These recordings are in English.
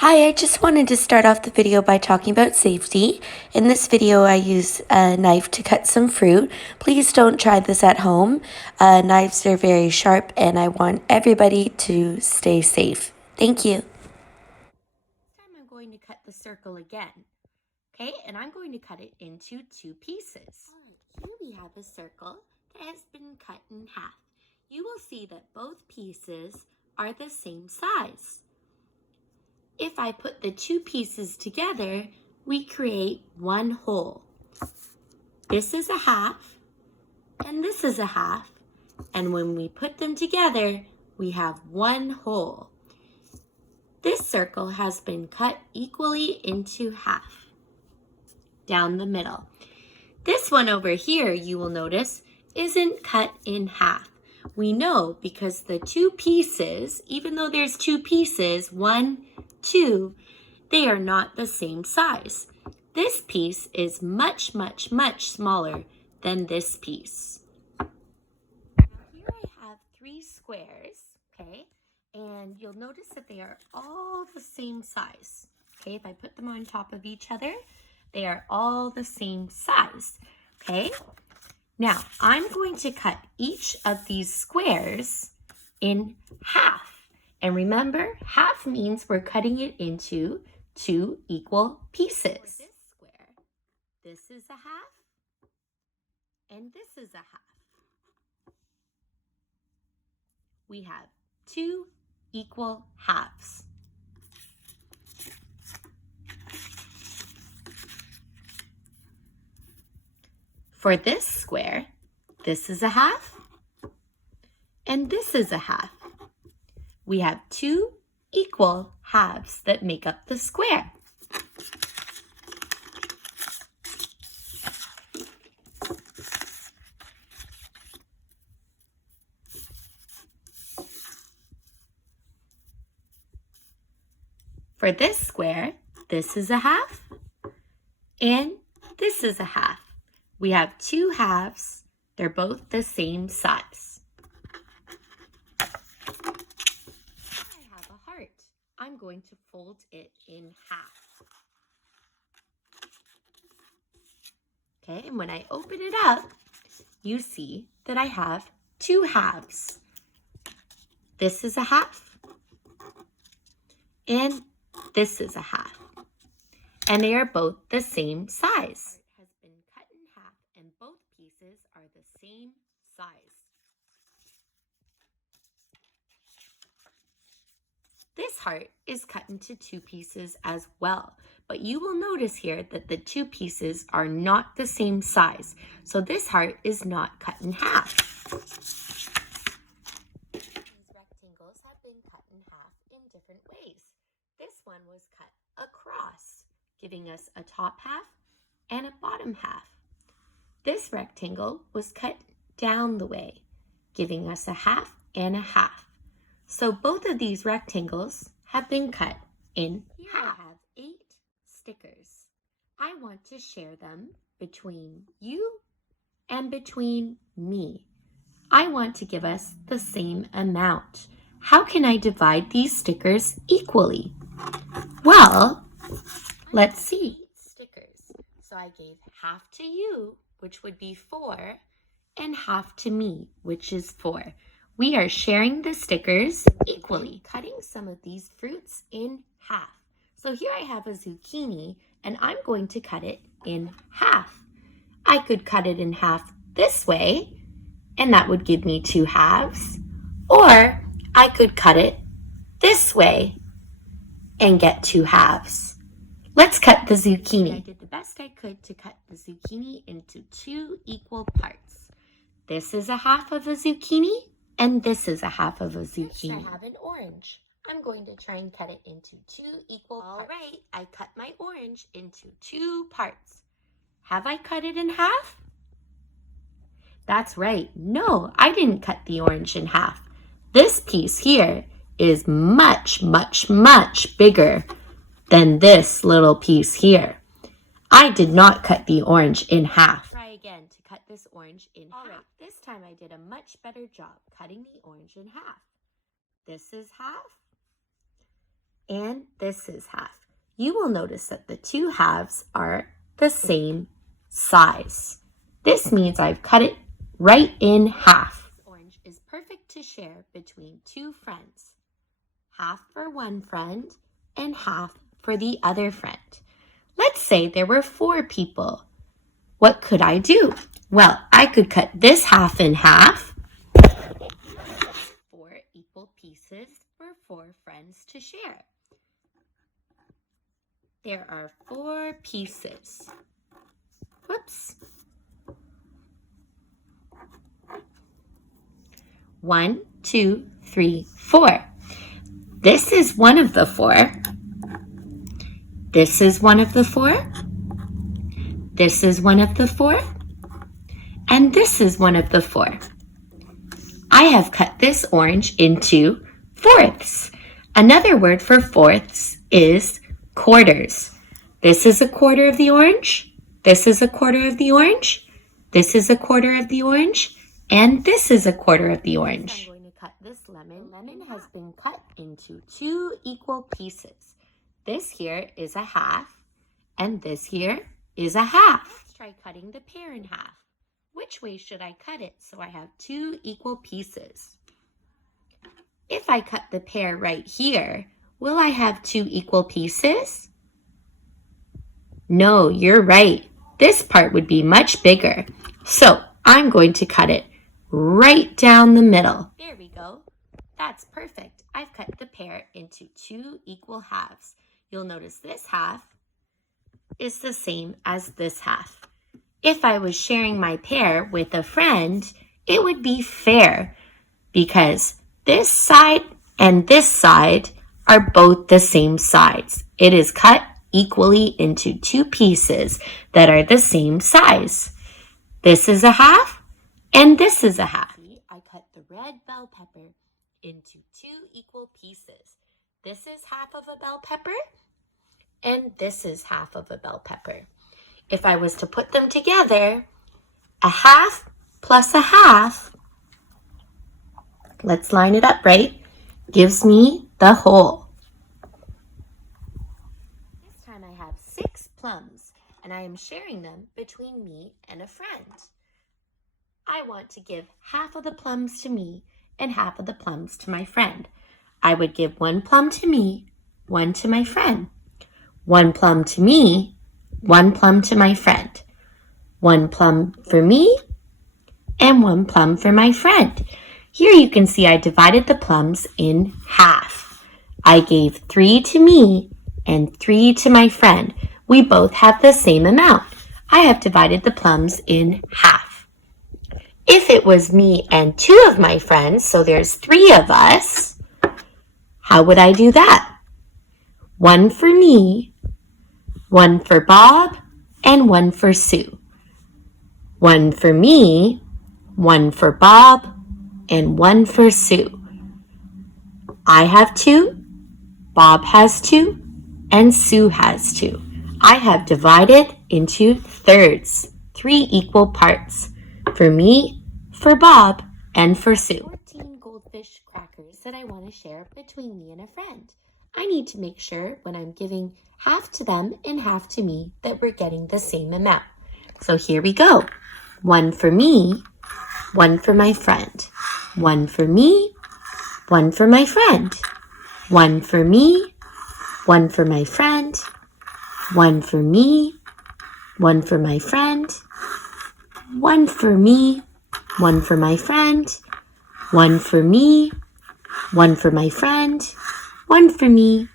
Hi, I just wanted to start off the video by talking about safety. In this video, I use a knife to cut some fruit. Please don't try this at home. Knives are very sharp and I want everybody to stay safe. Thank you. This time I'm going to cut the circle again. Okay, and I'm going to cut it into two pieces. All right, here we have a circle that has been cut in half. You will see that both pieces are the same size. If I put the two pieces together, we create one whole. This is a half, and this is a half, and when we put them together, we have one whole. This circle has been cut equally into half, down the middle. This one over here, you will notice, isn't cut in half. We know because the two pieces, even though there's two pieces, 1, 2, they are not the same size. This piece is much, much, much smaller than this piece. Now here I have 3 squares, okay? And you'll notice that they are all the same size. Okay, if I put them on top of each other, they are all the same size, okay? Now, I'm going to cut each of these squares in half. And remember, half means we're cutting it into 2 equal pieces. For this square, this is a half, and this is a half. We have 2 equal halves. For this square, this is a half, and this is a half. We have 2 equal halves that make up the square. For this square, this is a half, and this is a half. We have 2 halves. They're both the same size. I have a heart. I'm going to fold it in half. Okay, and when I open it up, you see that I have 2 halves. This is a half, and this is a half. And they are both the same size. It has been cut in half, and both pieces are the same size. This heart is cut into 2 pieces as well, but you will notice here that the 2 pieces are not the same size. So this heart is not cut in half. These rectangles have been cut in half in different ways. This one was cut across, giving us a top half and a bottom half. This rectangle was cut down the way, giving us a half and a half. So both of these rectangles have been cut in half. I have 8 stickers. I want to share them between you and between me. I want to give us the same amount. How can I divide these stickers equally? Well, let's see. 8 stickers. So I gave half to you, which would be 4, and half to me, which is 4. We are sharing the stickers equally. Cutting some of these fruits in half. So here I have a zucchini, and I'm going to cut it in half. I could cut it in half this way, and that would give me 2 halves. Or I could cut it this way and get 2 halves. Let's cut the zucchini. I did the best I could to cut the zucchini into 2 equal parts. This is a half of a zucchini, and this is a half of a zucchini. Next, I have an orange. I'm going to try and cut it into 2 equal parts. All right, I cut my orange into 2 parts. Have I cut it in half? That's right. No, I didn't cut the orange in half. This piece here is much, much, much bigger than this little piece here. I did not cut the orange in half. Try again to cut this orange in half. All right, this time I did a much better job cutting the orange in half. This is half, and this is half. You will notice that the two halves are the same size. This means I've cut it right in half. Orange is perfect to share between two friends. Half for one friend and half for the other friend. Let's say there were 4 people. What could I do? Well, I could cut this half in half. 4 equal pieces for 4 friends to share. There are 4 pieces. Whoops. 1, 2, 3, 4. This is one of the 4. This is one of the 4. This is one of the 4. And this is one of the 4. I have cut this orange into fourths. Another word for fourths is quarters. This is a quarter of the orange. This is a quarter of the orange. This is a quarter of the orange. And this is a quarter of the orange. I'm going to cut this lemon. The lemon has been cut into 2 equal pieces. This here is a half, and this here is a half. Let's try cutting the pear in half. Which way should I cut it so I have 2 equal pieces? If I cut the pear right here, will I have 2 equal pieces? No, you're right. This part would be much bigger. So I'm going to cut it right down the middle. There we go. That's perfect. I've cut the pear into 2 equal halves. You'll notice this half is the same as this half. If I was sharing my pear with a friend, it would be fair because this side and this side are both the same size. It is cut equally into 2 pieces that are the same size. This is a half and this is a half. I cut the red bell pepper into 2 equal pieces. This is half of a bell pepper and this is half of a bell pepper. If I was to put them together, a half plus a half, let's line it up right, gives me the whole. This time I have 6 plums and I am sharing them between me and a friend. I want to give half of the plums to me and half of the plums to my friend. I would give 1 plum to me, 1 to my friend. 1 plum to me, 1 plum to my friend. 1 plum for me and 1 plum for my friend. Here you can see I divided the plums in half. I gave 3 to me and 3 to my friend. We both have the same amount. I have divided the plums in half. If it was me and 2 of my friends, so there's 3 of us, how would I do that? 1 for me, 1 for Bob, and 1 for Sue. 1 for me, 1 for Bob, and 1 for Sue. I have 2, Bob has 2, and Sue has 2. I have divided into thirds, 3 equal parts, for me, for Bob, and for Sue. 14 goldfish crackers that I want to share between me and a friend. I need to make sure when I'm giving half to them and half to me that we're getting the same amount. So here we go. 1 for me, 1 for my friend. 1 for me, 1 for my friend. 1 for me, 1 for my friend. 1 for me, 1 for my friend. 1 for me, 1 for my friend. 1 for me, 1 for my friend. 1 for me,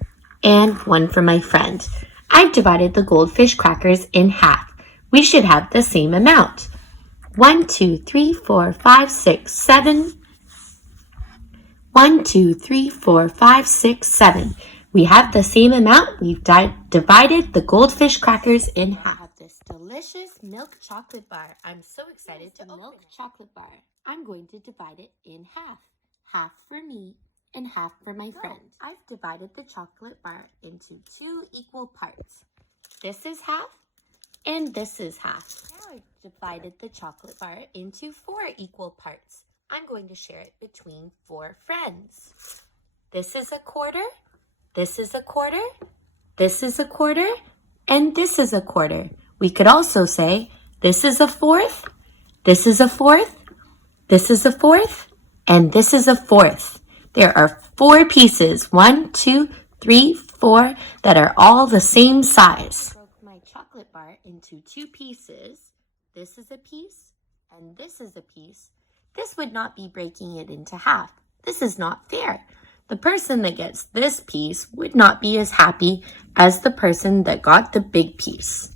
and 1 for my friend. I've divided the goldfish crackers in half. We should have the same amount. 1, 2, 3, 4, 5, 6, 7. 1, 2, 3, 4, 5, 6, 7. We have the same amount. We've divided the goldfish crackers in half. I have this delicious milk chocolate bar. I'm so excited to open milk chocolate bar. I'm going to divide it in half. Half for me and half for my friend. I've divided the chocolate bar into 2 equal parts. This is half and this is half. Now I've divided the chocolate bar into 4 equal parts. I'm going to share it between 4 friends. This is a quarter This is a quarter, this is a quarter, and this is a quarter. We could also say, this is a fourth, this is a fourth, this is a fourth, and this is a fourth. There are 4 pieces, 1, 2, 3, 4, that are all the same size. I broke my chocolate bar into 2 pieces. This is a piece, and this is a piece. This would not be breaking it into half. This is not fair. The person that gets this piece would not be as happy as the person that got the big piece.